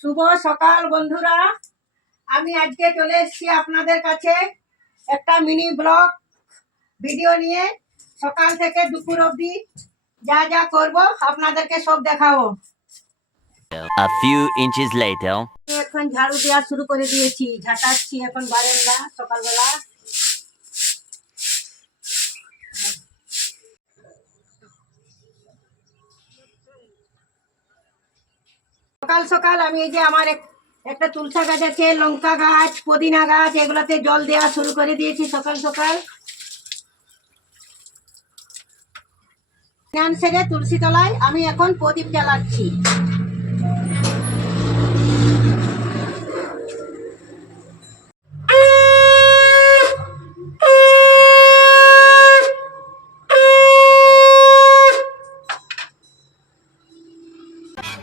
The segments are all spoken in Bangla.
শুভ সকাল বন্ধুরা, আমি আজকে চলে এসেছি আপনাদের কাছে একটা মিনি ব্লগ ভিডিও নিয়ে। সকাল থেকে দুপুর অবধি যা যা করব আপনাদেরকে সব দেখাবো। A few inches later. এখন ঝাড়ু দেওয়া শুরু করে দিয়েছি, ঝাঁটাচ্ছি এখন বারান্দা সকালবেলা। সকাল সকাল আমি এই যে আমার একটা তুলসা গাছ আছে, লঙ্কা গাছ, পুদিনা গাছ, এগুলোতে জল দেওয়া শুরু করে দিয়েছি সকাল সকাল। স্নান সেরে তুলসী তলায় আমি এখন প্রদীপ জ্বালাচ্ছি।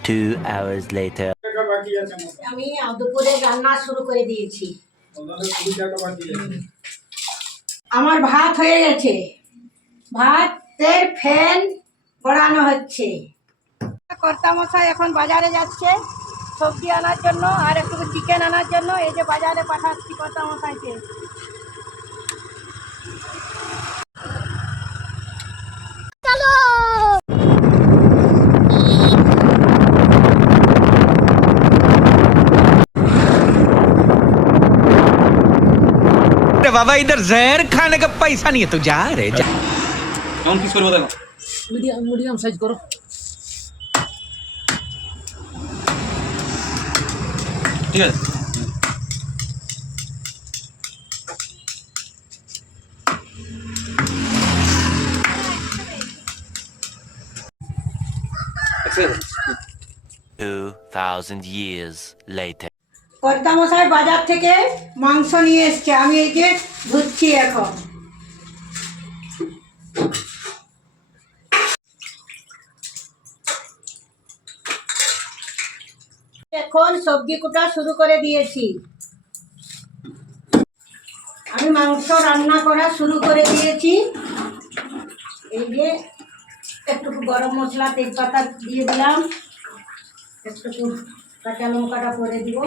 Two hours later. আমি দুপুরে রান্না শুরু করে দিয়েছি। আমার ভাত হয়ে গেছে, ভাতের ফ্যান গড়ানো হচ্ছে। কর্তামশাই এখন বাজারে যাচ্ছে সবজি আনার জন্য আর একটু চিকেন আনার জন্য। এই যে বাজারে পাঠাচ্ছি কর্তামশাইকে। बाबा इधर जहर खाने का पैसा नहीं है तो जा रे जा। কেমন পিস করবো দেখো। মিডিয়াম সাইজ করো। ঠিক আছে। ঠিক আছে। 2,000 years later. কর্তামশাই বাজার থেকে মাংস নিয়ে এসছে, আমি এই যে ধুচ্ছি এখন। এখন সবজি কুটা শুরু করে দিয়েছি। আমি মাংস রান্না করা শুরু করে দিয়েছি। এই যে একটু গরম মশলা তেজপাতা দিয়ে দিলাম, একটু কাঁচা লঙ্কাটা করে দিব।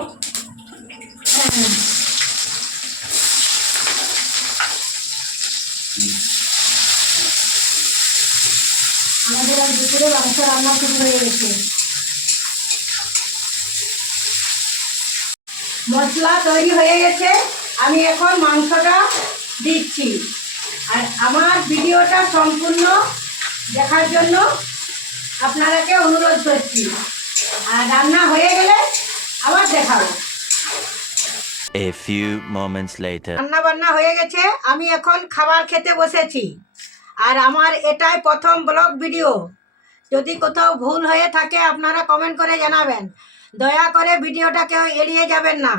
আমাদের আজ দুপুরে মাংস রান্না শুরু হয়ে গেছে। মশলা তৈরি হয়ে গেছে, আমি এখন মাংসটা দিচ্ছি। আর আমার ভিডিওটা সম্পূর্ণ দেখার জন্য আপনারাকে অনুরোধ করছি। আর রান্না হয়ে গেলে আবার দেখাবো। A few moments later. রান্না বান্না হয়ে গেছে, আমি এখন খাবার খেতে বসেছি। আর আমার এটাই প্রথম ব্লগ ভিডিও। যদি কোথাও ভুল হয়ে থাকে আপনারা কমেন্ট করে জানাবেন। দয়া করে ভিডিওটা কেউ এড়িয়ে যাবেন না।